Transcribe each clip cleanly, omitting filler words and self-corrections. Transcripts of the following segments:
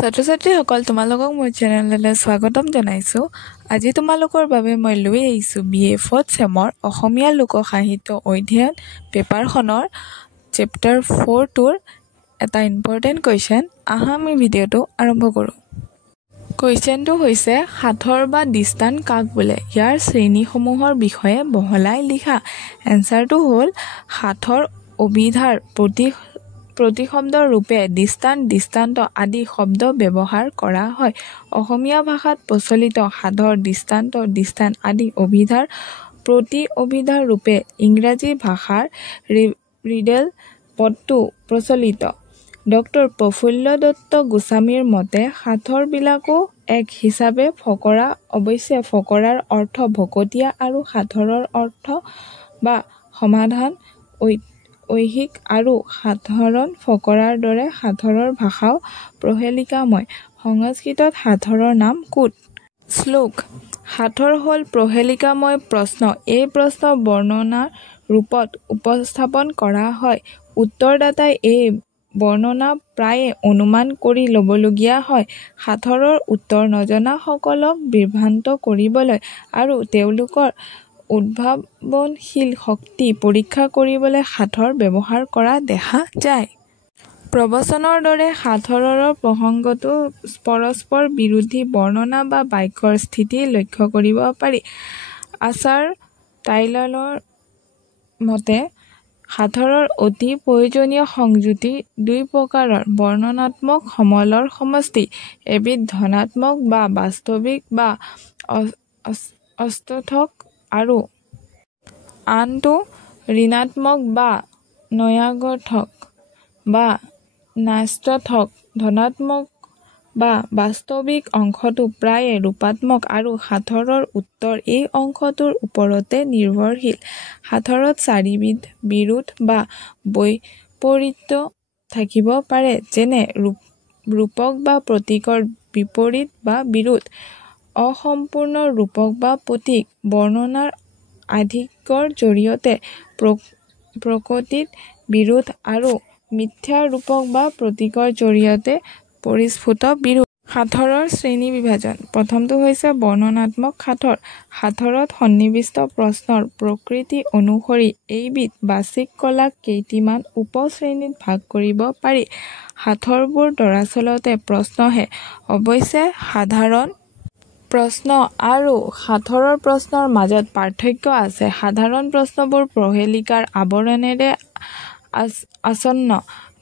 ছাত্ৰ-ছাত্ৰীসকল তোমালোকক মোৰ চেনেললৈ স্বাগতম জনাইছোঁ। আজি তোমালোকৰ বাবে মই লৈ আহিছোঁ BA 4th চেমৰ অসমীয়া লোক সাহিত্য অধ্যয়ন পেপাৰখনৰ চেপ্টাৰ 4টোৰ এটা ইম্পৰ্টেণ্ট কুৱেশ্যন। আহা আমি ভিডিঅ'টো আৰম্ভ কৰোঁ। কুৱেশ্যনটো হৈছে সাঁথৰ বা দৃষ্টান্ত কাক বোলে? ইয়াৰ শ্ৰেণীসমূহৰ বিষয়ে বহলাই লিখা। এনচাৰটো হ'ল সাঁথৰ অভিধাৰ প্ৰতিশব্দ ৰূপে দৃষ্টান্ত, দৃষ্টান্ত আদি শব্দ ব্যৱহাৰ কৰা হয়। অসমীয়া ভাষাত প্ৰচলিত সাঁথৰ, দৃষ্টান্ত, দৃষ্টান্ত আদি অভিধাৰ প্ৰতি অভিধাৰ ৰূপে ইংৰাজী ভাষাৰ ৰিডেল পদটো প্ৰচলিত। ডক্টৰ প্ৰফুল্ল দত্ত গোস্বামীৰ মতে সাঁথৰবিলাকো এক হিচাপে ফকৰা। অৱশ্যে ফকৰাৰ অৰ্থ ভকতীয়া আৰু সাঁথৰৰ অৰ্থ বা সমাধান ঐহিক আৰু সাধাৰণ। ফকৰাৰ দৰে সাঁথৰৰ ভাষাও প্ৰহেলিকাময়। সংস্কৃতত সাঁথৰৰ নাম কোট। শ্লোক: সাঁথৰ হ'ল প্ৰহেলিকাময় প্ৰশ্ন। এই প্ৰশ্ন বৰ্ণনাৰ ৰূপত উপস্থাপন কৰা হয়। উত্তৰদাতাই এই বৰ্ণনা প্ৰায়ে অনুমান কৰি ল'বলগীয়া হয়। সাঁথৰৰ উত্তৰ নজনা সকলক বিভ্ৰান্ত কৰিবলৈ আৰু তেওঁলোকৰ উদ্ভাৱনশীল শক্তি পৰীক্ষা কৰিবলৈ সাঁথৰ ব্যৱহাৰ কৰা দেখা যায়। প্ৰবচনৰ দৰে সাঁথৰৰ প্ৰসংগতো পৰস্পৰ বিৰোধী বৰ্ণনা বা বাক্যৰ স্থিতি লক্ষ্য কৰিব পাৰি। আৰ্চাৰ টাইলাৰৰ মতে সাঁথৰৰ অতি প্ৰয়োজনীয় সংযুতি দুই প্ৰকাৰৰ: বৰ্ণনাত্মক সমলৰ সমষ্টি, এবিধ ধনাত্মক বা বাস্তৱিক বা অস্তুথক আৰু আনটো ঋণাত্মক বা নঞাৰ্থক বা ন্যস্তাৰ্থক। ধনাত্মক বা বাস্তৱিক অংশটো প্ৰায়ে ৰূপাত্মক আৰু সাঁথৰৰ উত্তৰ এই অংশটোৰ ওপৰতে নিৰ্ভৰশীল। সাঁথৰত চাৰিবিধ বিৰোধ বা বৈপৰীত্য থাকিব পাৰে, যেনে ৰূপক বা প্ৰতীকৰ বিপৰীত বা বিৰোধ, অসম্পূৰ্ণ ৰূপক বা প্ৰতীক, বৰ্ণনাৰ আধিক্যৰ জৰিয়তে প্ৰকৃতিত বিৰোধ আৰু মিথ্যা ৰূপক বা প্ৰতীকৰ জৰিয়তে পৰিস্ফুট বিৰোধ। সাঁথৰৰ শ্ৰেণীবিভাজন: প্ৰথমটো হৈছে বৰ্ণনাত্মক সাঁথৰ। সাঁথৰত সন্নিৱিষ্ট প্ৰশ্নৰ প্ৰকৃতি অনুসৰি এইবিধ বাচিক কলাক কেইটিমান উপ-শ্ৰেণীত ভাগ কৰিব পাৰি। সাঁথৰবোৰ দৰাচলতে প্ৰশ্নহে। অৱশ্যে সাধাৰণ প্ৰশ্ন আৰু সাঁথৰৰ প্ৰশ্নৰ মাজত পাৰ্থক্য আছে। সাধাৰণ প্ৰশ্নবোৰ প্ৰহেলিকাৰ আৱৰণেৰে আচ্ছন্ন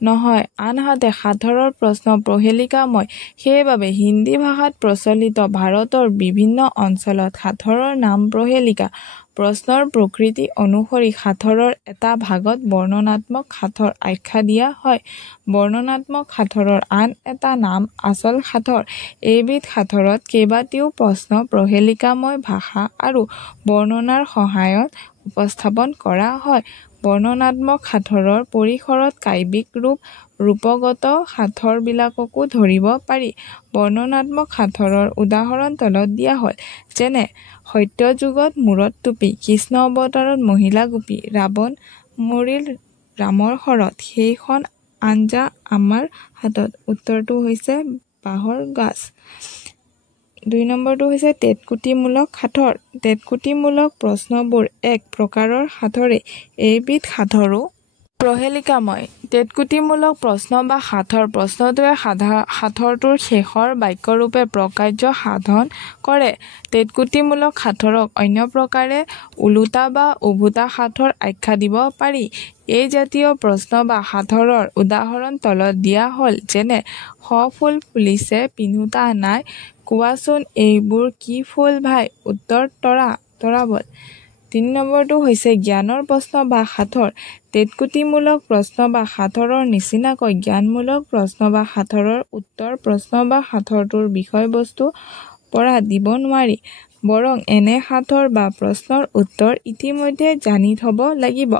নহয়, আনহাতে সাঁথৰৰ প্ৰশ্ন প্ৰহেলিকাময়। সেইবাবে হিন্দী ভাষাত প্ৰচলিত ভাৰতৰ বিভিন্ন অঞ্চলত সাঁথৰৰ নাম প্ৰহেলিকা। প্ৰশ্নৰ প্ৰকৃতি অনুসৰি সাঁথৰৰ এটা ভাগত বৰ্ণনাত্মক সাঁথৰ আখ্যা দিয়া হয়। বৰ্ণনাত্মক সাঁথৰৰ আন এটা নাম আচল সাঁথৰ। এইবিধ সাঁথৰত কেইবাটাও প্ৰশ্ন প্ৰহেলিকাময় ভাষা আৰু বৰ্ণনাৰ সহায়ত উপস্থাপন কৰা হয়। বৰ্ণনাত্মক সাঁথৰৰ পৰিসৰত কাব্যিক ৰূপ, ৰূপগত সাঁথৰবিলাককো ধৰিব পাৰি। বৰ্ণনাত্মক সাঁথৰৰ উদাহৰণ তলত দিয়া হ'ল, যেনে: সত্যযুগত মূৰত টুপি, কৃষ্ণ অৱতাৰত মহিলা গোপী, ৰাৱণ মৰিল ৰামৰ শৰত, সেইখন আঞ্জা আমাৰ হাতত। উত্তৰটো হৈছে বাঁহৰ গাজ। ২ নম্বৰটো হৈছে টেটকুটিমূলক সাঁথৰ। টেটকুটিমূলক প্ৰশ্নবোৰ এক প্ৰকাৰৰ সাঁথৰেই। এইবিধ সাঁথৰো প্ৰহেলিকাময়। টেটকুটিমূলক প্ৰশ্ন বা সাঁথৰ প্ৰশ্নটোৱে সাঁথৰটোৰ শেষৰ বাক্যৰূপে প্ৰকাৰ্য সাধন কৰে। টেটকুটিমূলক সাঁথৰক অন্য প্ৰকাৰে ওলোটা বা উভোটা সাঁথৰ আখ্যা দিব পাৰি। এই জাতীয় প্ৰশ্ন বা সাঁথৰৰ উদাহৰণ তলত দিয়া হ'ল, যেনে: ফুল ফুলিছে পিন্ধোতা নাই, কোৱাচোন এইবোৰ কি ফুল ভাই? উত্তৰ তৰাবল। ৩ নম্বৰটো হৈছে জ্ঞানৰ প্ৰশ্ন বা সাঁথৰ। টেটকুটিমূলক প্ৰশ্ন বা সাঁথৰৰ নিচিনাকৈ জ্ঞানমূলক প্ৰশ্ন বা সাঁথৰৰ উত্তৰ প্ৰশ্ন বা সাঁথৰটোৰ বিষয়বস্তুৰ পৰা দিব নোৱাৰি, বৰং এনে সাঁথৰ বা প্ৰশ্নৰ উত্তৰ ইতিমধ্যে জানি থব লাগিব।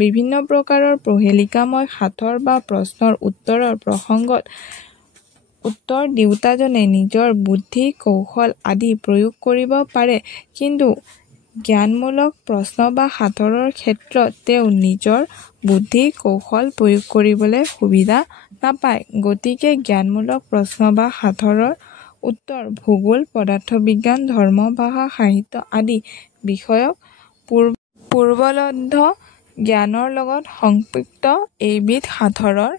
বিভিন্ন প্ৰকাৰৰ প্ৰহেলিকাময় সাঁথৰ বা প্ৰশ্নৰ উত্তৰৰ প্ৰসংগত উত্তৰ দিওঁতাজনে নিজৰ বুদ্ধি, কৌশল আদি প্ৰয়োগ কৰিব পাৰে, কিন্তু জ্ঞানমূলক প্ৰশ্ন বা সাঁথৰৰ ক্ষেত্ৰত তেওঁ নিজৰ বুদ্ধি, কৌশল প্ৰয়োগ কৰিবলৈ সুবিধা নাপায়। গতিকে জ্ঞানমূলক প্ৰশ্ন বা সাঁথৰৰ উত্তৰ ভূগোল, পদাৰ্থবিজ্ঞান, ধৰ্ম, ভাষা, সাহিত্য আদি বিষয়ক পূৰ্বলব্ধ জ্ঞানৰ লগত সম্পৃক্ত। এইবিধ সাঁথৰৰ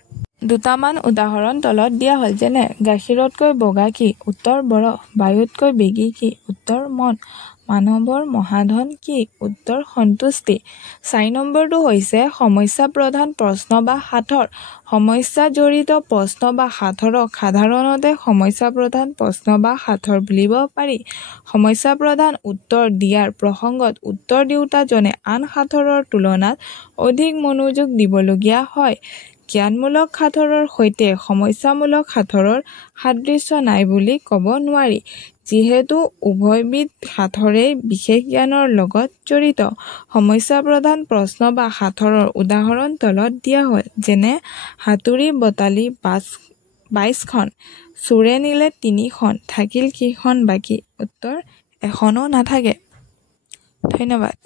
দুটামান উদাহৰণ তলত দিয়া হ'ল। যেনে গাখীৰতকৈ বগা কি? উত্তৰ বৰফ। বায়ুতকৈ বেগী কি? উত্তৰ মন। মানৱৰ মহাধন কি? উত্তৰ সন্তুষ্টি। ৪ নম্বৰটো হৈছে সমস্যা প্ৰধান প্ৰশ্ন বা সাঁথৰ। সমস্যা জড়িত প্ৰশ্ন বা সাঁথৰক সাধাৰণতে সমস্যা প্ৰধান প্ৰশ্ন বা সাঁথৰ বুলিব পাৰি। সমস্যা প্ৰধান উত্তৰ দিয়াৰ প্ৰসংগত উত্তৰ দিওঁতাজনে আন সাঁথৰৰ তুলনাত অধিক মনোযোগ দিবলগীয়া হয়। জ্ঞানমূলক সাঁথৰৰ সৈতে সমস্যামূলক সাঁথৰৰ সাদৃশ্য নাই বুলি ক'ব নোৱাৰি, যিহেতু উভয়বিধ সাঁথৰেই বিশেষ জ্ঞানৰ লগত জড়িত। সমস্যা প্ৰধান প্ৰশ্ন বা সাঁথৰৰ উদাহৰণ তলত দিয়া হ'ল। যেনে হাতুৰি বটালি ২২খন, চোৰে নিলে ৩খন, থাকিল কেইখন বাকী? উত্তৰ এখনো নাথাকে। ধন্যবাদ।